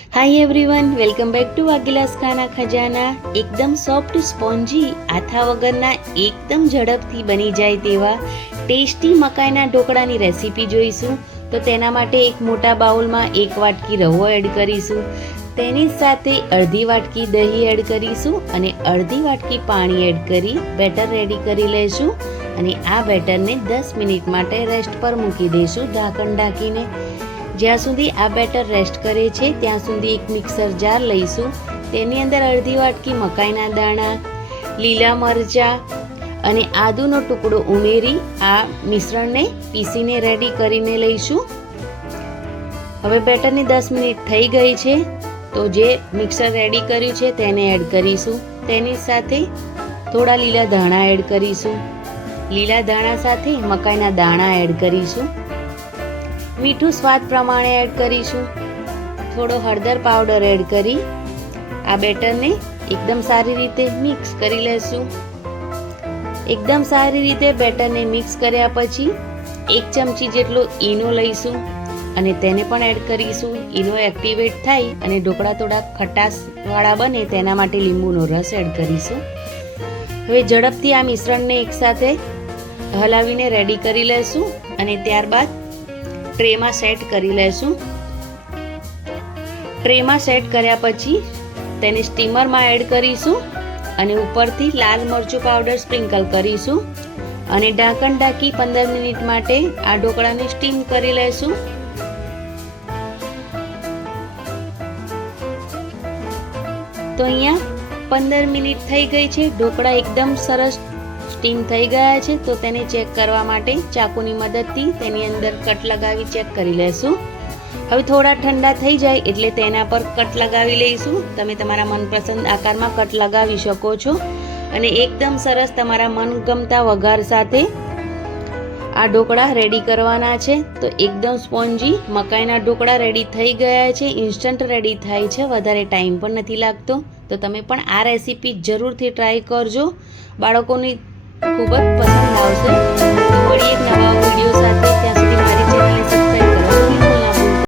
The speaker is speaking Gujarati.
Hi everyone, welcome back to Vagilas Khana Khajana. એકદમ સોફ્ટ સ્પોન્જી આથા વગરના એકદમ ઝડપથી બની જાય તેવા ટેસ્ટી મકાઈના ઢોકળાની રેસીપી જોઈશું। તો તેના માટે એક મોટા બાઉલમાં 1 વાટકી રવો એડ કરીશું, તેની સાથે અડધી વાટકી દહીં એડ કરીશું અને અડધી વાટકી પાણી એડ કરી બેટર રેડી કરી લઈશું। અને આ બેટરને 10 મિનિટ માટે રેસ્ટ પર મૂકી દઈશું ઢાંકણ ઢાંકીને। જ્યાં સુધી આ બેટર રેસ્ટ કરે છે ત્યાં સુધી એક મિક્સર જાર લઈશું, તેની અંદર અડધી વાટકી મકાઈના દાણા, લીલા મરચાં અને આદુનો ટુકડો ઉમેરી આ મિશ્રણને પીસીને રેડી કરીને લઈશું। હવે બેટરની 10 મિનિટ થઈ ગઈ છે, તો જે મિક્સર રેડી કર્યું છે તેને એડ કરીશું। તેની સાથે થોડા લીલા ધાણા એડ કરીશું, લીલા ધાણા સાથે મકાઈના દાણા એડ કરીશું, મીઠું સ્વાદ પ્રમાણે એડ કરીશું, થોડો હળદર પાવડર એડ કરી આ બેટરને એકદમ સારી રીતે મિક્સ કરી લેશું। એકદમ સારી રીતે બેટરને મિક્સ કર્યા પછી 1 ચમચી જેટલો ઈનો લઈશું અને તેને પણ એડ કરીશું। ઈનો એક્ટિવેટ થાય અને ઢોકળા થોડા ખટાશવાળા બને તેના માટે લીંબુનો રસ એડ કરીશું। હવે ઝડપથી આ મિશ્રણને એકસાથે હલાવીને રેડી કરી લેશું અને ત્યારબાદ ટ્રેમાં સેટ કરી લેશું। ટ્રેમાં સેટ કર્યા પછી તેને સ્ટીમરમાં એડ કરીશું અને ઉપરથી લાલ મરચું પાવડર સ્પ્રિંકલ કરીશું અને ઢાંકણ ઢાંકી 15 મિનિટ માટે આ ઢોકળાને સ્ટીમ કરી લેશું। તો અહીંયા 15 મિનિટ થઈ ગઈ છે, ઢોકળા એકદમ સરસ સ્ટીમ થઈ ગયા છે। તો તેને ચેક કરવા માટે ચાકુની મદદથી તેની અંદર કટ લગાવી ચેક કરી લેશું। હવે થોડા ઠંડા થઈ જાય એટલે તેના પર કટ લગાવી લઈશું। તમે તમારા મનપસંદ આકારમાં કટ લગાવી શકો છો અને એકદમ સરસ તમારા મનગમતા વઘાર સાથે આ ઢોકળા રેડી કરવાના છે। તો એકદમ સ્પોન્જી મકાઈના ઢોકળા રેડી થઈ ગયા છે, ઇન્સ્ટન્ટ રેડી થાય છે, વધારે ટાઈમ પણ નથી લાગતો। તો તમે પણ આ રેસીપી જરૂરથી ટ્રાય કરજો, બાળકોની ખૂબ જ પસંદ આવશે। તો મળીએ એક નવા વિડીયો સાથે।